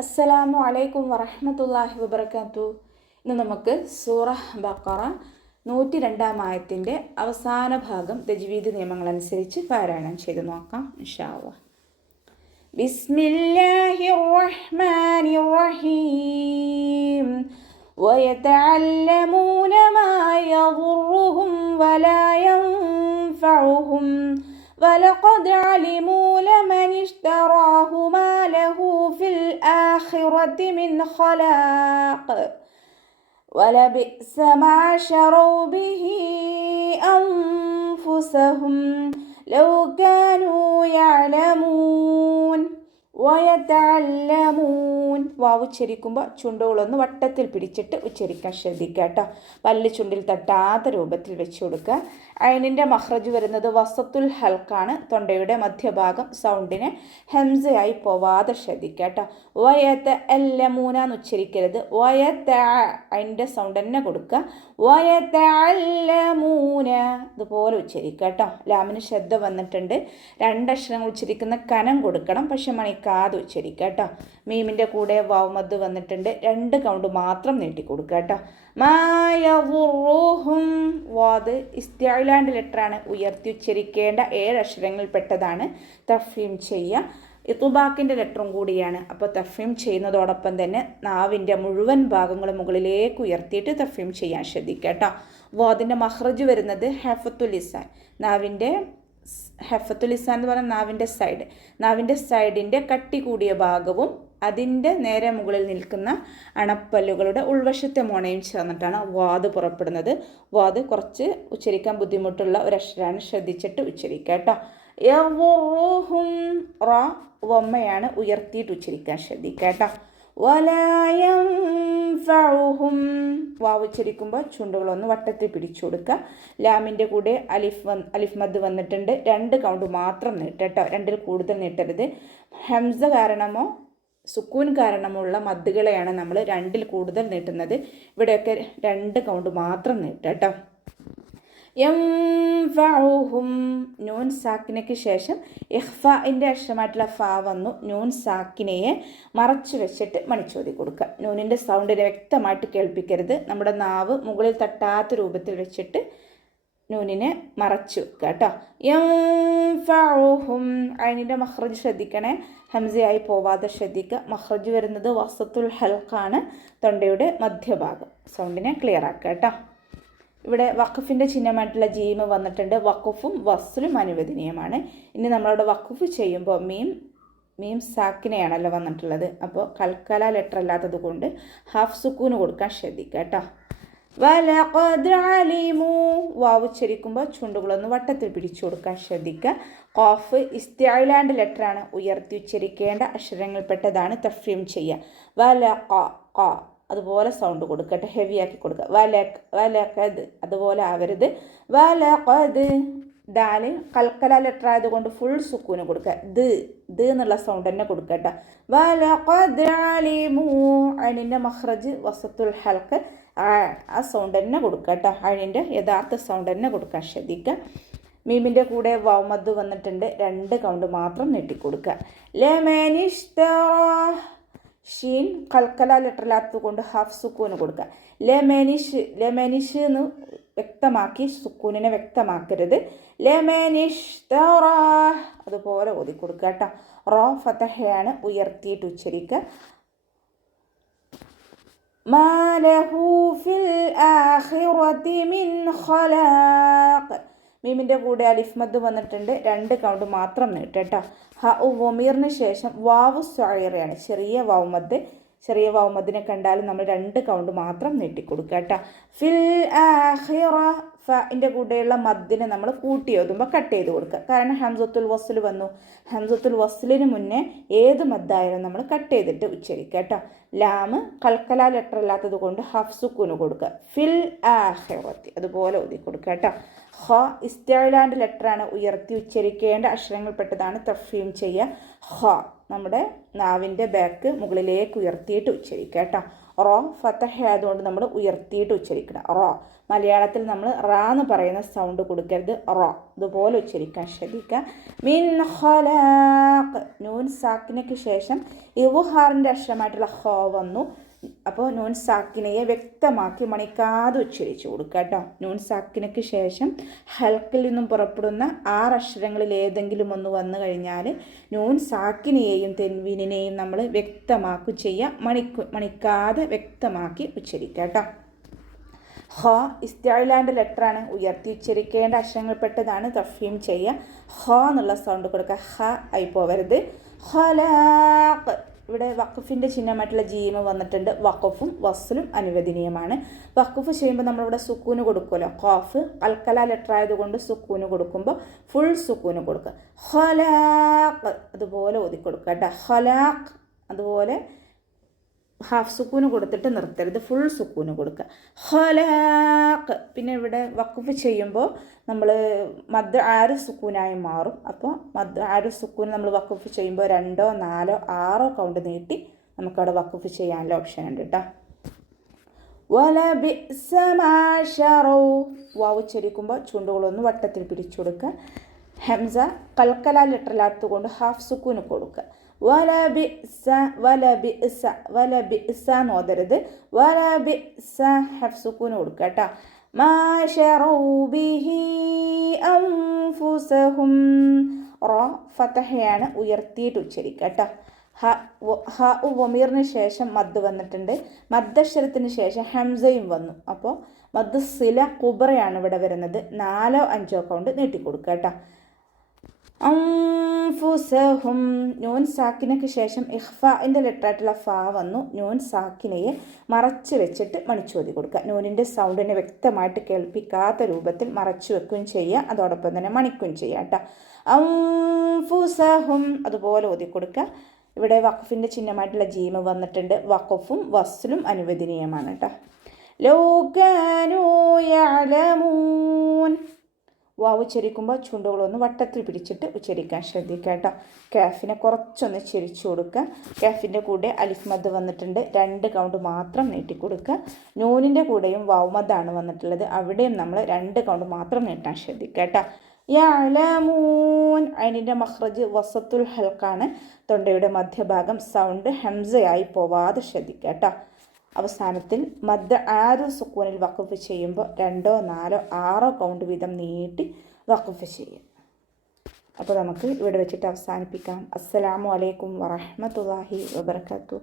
അസ്സലാമു അലൈക്കും വറഹ്മത്തുള്ളാഹി വബറകാതുഹു. ഇന്ന് നമുക്ക് സൂറ ബഖറ 102-ാം ആയത്തിൻ്റെ അവസാന ഭാഗം തജ്വീദ് നിയമങ്ങളനുസരിച്ച് പാരായണം ചെയ്ത് നോക്കാം ഇൻഷാ അല്ലാഹ്. ബിസ്മില്ലാഹിർ റഹ്മാനിർ റഹീം. വയതഅല്ലമൂന മാ യദുർറുഹും വലാ യൻഫഉഹും വലഖദ് അലിമൂ ലമൻ ഇശ്തറാഹു മാ ലഹു ഫിൽ ആഖിറതി മിൻ ഖലാഖ് വലബിഅസ മാ ശറൗ ബിഹി അൻഫുസഹും ലൗ കാനൂ യഅലമൂൻ. വയതഅല്ലമൂൻ വാവ് ഉച്ചരിക്കുമ്പോൾ ചുണ്ടുകളൊന്ന് വട്ടത്തിൽ പിടിച്ചിട്ട് ഉച്ചരിക്കാൻ ശ്രദ്ധിക്കുക കേട്ടോ. പല്ല് ചുണ്ടിൽ തട്ടാത്ത രൂപത്തിൽ വെച്ച് കൊടുക്കുക. ഐനിൻ്റെ മഖ്റജ് വരുന്നത് വസത്തുൽ ഹൽക്കാണ്. തൊണ്ടയുടെ മധ്യഭാഗം സൗണ്ടിനെ ഹംസയായി പോവാതെ ശ്രദ്ധിക്കുക കേട്ടോ. വയതഅല്ലമൂന എന്ന് ഉച്ചരിക്കരുത്. ഐനിൻ്റെ സൗണ്ട് തന്നെ കൊടുക്കുക. വയതഅല്ലമൂന ഇതുപോലെ ഉച്ചരിക്കുക കേട്ടോ. ലാമിന് ശ്രദ്ധ വന്നിട്ടുണ്ട്. രണ്ടക്ഷരങ്ങൾ ഉച്ചരിക്കുന്ന കനം കൊടുക്കണം, പക്ഷെ മണിക്കാതെ ഉച്ചരിക്കുക കേട്ടോ. മീമിൻ്റെ കൂടെ വാവുമദ് വന്നിട്ടുണ്ട്. 2 കൗണ്ട് മാത്രം നീട്ടിക്കൊടുക്കുക കേട്ടോ. മായവുറുഹും വാദ് ഇസ്തിഅലാൻ്റെ ലെറ്ററാണ്. ഉയർത്തി ഉച്ചരിക്കേണ്ട 7 അക്ഷരങ്ങളിൽ പെട്ടതാണ്. തഫ്ഹീം ചെയ്യുക. ഇത്തുബാക്കിൻ്റെ ലെറ്ററും കൂടിയാണ്. അപ്പോൾ തഫ്ഹീം ചെയ്യുന്നതോടൊപ്പം തന്നെ നാവിൻ്റെ മുഴുവൻ ഭാഗങ്ങളും മുകളിലേക്ക് ഉയർത്തിയിട്ട് തഫ്ഹീം ചെയ്യാൻ ശ്രദ്ധിക്കുക കേട്ടോ. വാദിൻ്റെ മഖ്റജ് വരുന്നത് ഹഫത്തുൽ ലിസാൻ. ഹഫത്തുൽ ലിസാൻ എന്ന് പറഞ്ഞാൽ നാവിൻ്റെ സൈഡിൻ്റെ കട്ടി കൂടിയ ഭാഗവും അതിൻ്റെ നേരെ മുകളിൽ നിൽക്കുന്ന അണപ്പല്ലുകളുടെ ഉൾവശത്തെ മോണയും ചേർന്നിട്ടാണ് വാദ് പുറപ്പെടുന്നത്. വാദ് കുറച്ച് ഉച്ചരിക്കാൻ ബുദ്ധിമുട്ടുള്ള ഒരക്ഷരമാണ്. ശ്രദ്ധിച്ചിട്ട് ഉച്ചരിക്കുക കേട്ടോ. യവുറുഹും റ വമ്മയാണ്. ഉയർത്തിയിട്ട് ഉച്ചരിക്കാൻ ശ്രദ്ധിക്കുക കേട്ടോ. വലാ യൻഫഉഹും വാവ് ഉച്ചരിക്കുമ്പോൾ ചുണ്ടുകളൊന്ന് വട്ടത്തിൽ പിടിച്ചു കൊടുക്കുക. ലാമിൻ്റെ കൂടെ അലിഫ് മദ് വന്നിട്ടുണ്ട്. 2 കൗണ്ട് മാത്രം നീട്ടട്ടോ. 2-ൽ കൂടുതൽ നീട്ടരുത്. ഹംസ കാരണമോ സുക്കൂൻ കാരണമുള്ള മദ്ദുകളെയാണ് നമ്മൾ 2-ൽ കൂടുതൽ നീട്ടുന്നത്. ഇവിടെയൊക്കെ 2 കൗണ്ട് മാത്രം നീട്ടട്ടോ. യൻഫഉഹും നൂൻ സാക്കിനയ്ക്ക് ശേഷം ഇഖ്ഫാഇൻ്റെ അക്ഷരമായിട്ടുള്ള ഫ വന്നു. നൂൻ സാക്കിനയെ മറച്ചു വെച്ചിട്ട് മണിച്ചോതി കൊടുക്കുക. നൂനിൻ്റെ സൗണ്ടിനെ വ്യക്തമായിട്ട് കേൾപ്പിക്കരുത്. നമ്മുടെ നാവ് മുകളിൽ തട്ടാത്ത രൂപത്തിൽ വെച്ചിട്ട് നൂനിനെ മറച്ചു വെക്കുക കേട്ടോ. യൻഫഉഹും ഐനിൻ്റെ മഖ്റജ് ശ്രദ്ധിക്കണേ. ഹംസയായി പോവാതെ ശ്രദ്ധിക്കുക. മഖ്റജ് വരുന്നത് വസത്തുൽ ഹൽക്കാണ്. തൊണ്ടയുടെ മധ്യഭാഗം. സൗണ്ടിനെ ക്ലിയർ ആക്കുക കേട്ടോ. ഇവിടെ വഖഫിൻ്റെ ചിഹ്നമായിട്ടുള്ള ജീമ് വന്നിട്ടുണ്ട്. വഖഫും വസ്ലും അനുവദനീയമാണ്. ഇനി നമ്മളവിടെ വഖഫ് ചെയ്യുമ്പോൾ മീം സാക്കിനെയാണല്ലോ വന്നിട്ടുള്ളത്. അപ്പോൾ കൽക്കല ലെറ്റർ അല്ലാത്തത് കൊണ്ട് ഹാഫ് സുക്കൂന് കൊടുക്കാൻ ശ്രദ്ധിക്കുക കേട്ടോ. വലഖദ് അലിമൂ വാവ് ഉച്ചരിക്കുമ്പോൾ ചുണ്ടുകളൊന്ന് വട്ടത്തിൽ പിടിച്ചു കൊടുക്കാൻ ശ്രദ്ധിക്കുക. ഖാഫ് ഇസ്തിഅലാൻ്റെ ലെറ്ററാണ്. ഉയർത്തി ഉച്ചരിക്കേണ്ട അക്ഷരങ്ങളിൽപ്പെട്ടതാണ്. തഫ്ഹീം ചെയ്യുക. വലഖ അതുപോലെ സൗണ്ട് കൊടുക്കട്ടെ. ഹെവി ആക്കി കൊടുക്കുക. വലഖദ് അതുപോലെ ആവരുത്. വലഖദ് ദാല് കൽക്കല ലെറ്റർ ആയതുകൊണ്ട് ഫുൾ സുക്കൂന് കൊടുക്കുക. ദ് എന്നുള്ള സൗണ്ട് തന്നെ കൊടുക്കട്ടെ. വലഖദ് അലിമൂ ഐനിൻ്റെ മഖ്റജ് വസത്തുൽ ഹൽക്ക് ആ സൗണ്ട് തന്നെ കൊടുക്കട്ടെ. ഐനിൻ്റെ യഥാർത്ഥ സൗണ്ട് തന്നെ കൊടുക്കാൻ ശ്രദ്ധിക്കുക. മീമിൻ്റെ കൂടെ വൗമദ് വന്നിട്ടുണ്ട്. 2 കൗണ്ട് മാത്രം നീട്ടിക്കൊടുക്കുക. ലമനിഷ്തറ ഷീൻ കൽക്കല ലെറ്ററിലാത്തത് കൊണ്ട് ഹാഫ് സുക്കൂന് കൊടുക്കുക. ലെമനിഷ് എന്ന് വ്യക്തമാക്കി സുക്കൂനിനെ വ്യക്തമാക്കരുത്. ലെമനിഷ്തറ അതുപോലെ ഓതി കൊടുക്കുക കേട്ടോ. റോ ഫതഹയാണ്. ഉയർത്തിയിട്ട് ഉച്ചരിക്കുക. മാ ലഹു ഫിൽ ആഖിറതി മിൻ ഖലാഖ് മീമിൻ്റെ കൂടെ അലിഫ് മദ് വന്നിട്ടുണ്ട്. 2 കൗണ്ട് മാത്രം നീട്ടട്ടോ. ഹ ഉ വമീറിന് ശേഷം വാവ് സ്വായിറയാണ്. ചെറിയ വാവുമദ്ദിനെ കണ്ടാലും നമ്മൾ 2 കൗണ്ട് മാത്രം നീട്ടിക്കൊടുക്കുക കേട്ടോ. ഫിൽ ആഖിറ ഫിൻ്റെ കൂടെയുള്ള മദ്ദിനെ നമ്മൾ കൂട്ടി എഴുതുമ്പോൾ കട്ട് ചെയ്ത് കൊടുക്കുക. കാരണം ഹംസത്തുൽ വസ്ൽ വന്നു. ഹംസത്തുൽ വസ്ലിന് മുന്നേ ഏത് മദ്ദായാലും നമ്മൾ കട്ട് ചെയ്തിട്ട് ഉച്ചരിക്കുക കേട്ടോ. ലാമ് കൽക്കല ലെറ്റർ അല്ലാത്തത് കൊണ്ട് ഹാഫ് സുക്കൂന് കൊടുക്കുക. ഫിൽ ആഖിറത്തി അതുപോലെ ഓതി കൊടുക്കുക കേട്ടോ. ഹ ഇസ്തിഅലാൻ്റെ ലെറ്ററാണ്. ഉയർത്തി ഉച്ചരിക്കേണ്ട അക്ഷരങ്ങളിൽപ്പെട്ടതാണ്. തഫ്ഹീം ചെയ്യുക. ഹ നമ്മുടെ നാവിൻ്റെ ബാക്ക് മുകളിലേക്ക് ഉയർത്തിയിട്ട് ഉച്ചരിക്കുക കേട്ടോ. റോ ഫതഹ ആയതുകൊണ്ട് നമ്മൾ ഉയർത്തിയിട്ട് ഉച്ചരിക്കണം. റോ മലയാളത്തിൽ നമ്മൾ റാ എന്ന് പറയുന്ന സൗണ്ട് കൊടുക്കരുത്. റോ ഇതുപോലെ ഉച്ചരിക്കാൻ ശ്രദ്ധിക്കുക. മിൻ ഖലാഖ് നൂൻ സാക്കിനയ്ക്ക് ശേഷം ഇവ്ഹാറിൻ്റെ അക്ഷരമായിട്ടുള്ള ഹോ വന്നു. അപ്പോൾ നൂൻ സാക്കിനയെ വ്യക്തമാക്കി മണിക്കാതെ ഉച്ചരിച്ചു കൊടുക്കുക കേട്ടോ. നൂൻ സാക്കിനയ്ക്ക് ശേഷം ഹൽക്കിൽ നിന്നും പുറപ്പെടുന്ന 6 അക്ഷരങ്ങളിൽ ഏതെങ്കിലും ഒന്ന് വന്നു കഴിഞ്ഞാൽ നൂൻ സാക്കിനയെയും തെൻവീനിനെയും നമ്മൾ വ്യക്തമാക്കുക ചെയ്യുക. മണിക്കാതെ വ്യക്തമാക്കി ഉച്ചരിക്കുക കേട്ടോ. ഹ ഇസ്തിഅലാൻ്റെ ലെറ്ററാണ്, ഉയർത്തി ഉച്ചരിക്കേണ്ട അക്ഷരങ്ങൾപ്പെട്ടതാണ്. തഫ്ഹീം ചെയ്യുക. ഹ എന്നുള്ള സൗണ്ട് കൊടുക്കുക. ഹ ആയി പോവരുത്. ഖലാഖ് ഇവിടെ വഖഫിൻ്റെ ചിഹ്നമായിട്ടുള്ള ജീമ വന്നിട്ടുണ്ട്. വഖഫും വസ്ലും അനുവദനീയമാണ്. വഖഫ് ചെയ്യുമ്പോൾ നമ്മളിവിടെ സുക്കൂന് കൊടുക്കുമല്ലോ. ഖാഫ് കൽക്കല ലെറ്റർ ആയതുകൊണ്ട് സുക്കൂന് കൊടുക്കുമ്പോൾ ഫുൾ സുക്കൂന് കൊടുക്കുക. ഖലാഖ് അതുപോലെ ഓതി കൊടുക്കുക കേട്ടോ. ഖലാഖ് അതുപോലെ ഹാഫ് സുക്കൂന് കൊടുത്തിട്ട് നിർത്തരുത്, ഫുൾ സുക്കൂന് കൊടുക്കുക. ഖലാഖ് പിന്നെ ഇവിടെ വഖഫ് ചെയ്യുമ്പോൾ നമ്മൾ മദ് ആര് സുക്കൂനായി മാറും. അപ്പോൾ മദ് ആര് സുക്കൂന് നമ്മൾ വഖഫ് ചെയ്യുമ്പോൾ 2, 4, 6 കൗണ്ട് നീട്ടി നമുക്കവിടെ വഖഫ് ചെയ്യാനുള്ള ഓപ്ഷൻ ഉണ്ട് കേട്ടോ. വലബിഅസ മാ ശറൗ വാവ് ഉച്ചരിക്കുമ്പോൾ ചുണ്ടുകളൊന്ന് വട്ടത്തിൽ പിരിച്ചു കൊടുക്കുക. ഹംസ കൽക്കല ലെറ്ററിലാത്തുകൊണ്ട് ഹാഫ് സുക്കൂന് കൊടുക്കുക. വലബിഅസ വലബിഅസ വലബിഅസ എന്ന് ഓതരുത്. വലബിഅസ ഹാഫ് സുക്കൂന് കൊടുക്കുക കേട്ടോ. മാ ശറൗ ബിഹി അൻഫുസഹും റോ ഫതഹയാണ്, ഉയർത്തിയിട്ട് ഉച്ചരിക്കുക കേട്ടോ. ഹ വമീറിന് ശേഷം മദ് വന്നിട്ടുണ്ട്. മദ്ദക്ഷരത്തിന് ശേഷം ഹംസയും വന്നു. അപ്പോൾ മദ് സില കുബറയാണ് ഇവിടെ വരുന്നത്. 4, 5 കൗണ്ട് നീട്ടിക്കൊടുക്കുക കേട്ടോ. അൻഫുസഹും നൂൻ സാക്കിനയ്ക്ക് ശേഷം ഇഖ്ഫാഇൻ്റെ ലെറ്ററായിട്ടുള്ള ഫാ വന്നു. നൂൻ സാക്കിനയെ മറച്ച് വെച്ചിട്ട് മണിച്ചോതി കൊടുക്കുക. നൂനിൻ്റെ സൗണ്ടിനെ വ്യക്തമായിട്ട് കേൾപ്പിക്കാത്ത രൂപത്തിൽ മറച്ചു വെക്കുകയും ചെയ്യുക, അതോടൊപ്പം തന്നെ മണിക്കുകയും ചെയ്യുക കേട്ടോ. അൻഫുസഹും അതുപോലെ ഓതി കൊടുക്കുക. ഇവിടെ വഖഫിൻ്റെ ചിഹ്നമായിട്ടുള്ള ജീമ വന്നിട്ടുണ്ട്. വഖഫും വസ്ലും അനുവദനീയമാണ് കേട്ടോ. ലൗ കാനൂ യഅലമൂൻ വാവ് ഉച്ചരിക്കുമ്പോൾ ചുണ്ടുകളൊന്ന് വട്ടത്തിൽ പിടിച്ചിട്ട് ഉച്ചരിക്കാൻ ശ്രദ്ധിക്കുക കേട്ടോ. കാഫിനെ കുറച്ചൊന്ന് ചിരിച്ചു കൊടുക്കുക. കാഫിൻ്റെ കൂടെ അലിഫ് മദ് വന്നിട്ടുണ്ട്. 2 കൗണ്ട് മാത്രം നീട്ടിക്കൊടുക്കുക. നൂനിൻ്റെ കൂടെയും വാവ് മദ്ദാണ് വന്നിട്ടുള്ളത്. അവിടെയും നമ്മൾ 2 കൗണ്ട് മാത്രം നീട്ടാൻ ശ്രദ്ധിക്കുക കേട്ടോ. യഅലമൂൻ അതിൻ്റെ മഖ്റജ് വസത്തുൽ ഹൽക്കാണ്. തൊണ്ടയുടെ മധ്യഭാഗം സൗണ്ട് ഹംസയായി പോവാതെ ശ്രദ്ധിക്കുക കേട്ടോ. അവസാനത്തിൽ മദ് ആരു സുക്കൂനിൽ വഖഫ് ചെയ്യുമ്പോൾ 2, 4, 6 കൗണ്ട് വീതം നീട്ടി വഖഫ് ചെയ്യും. അപ്പോൾ നമുക്ക് ഇവിടെ വെച്ചിട്ട് അവസാനിപ്പിക്കാം. അസ്സലാമു അലൈക്കും വറഹ്മത്തുള്ളാഹി വബറകാതുഹു.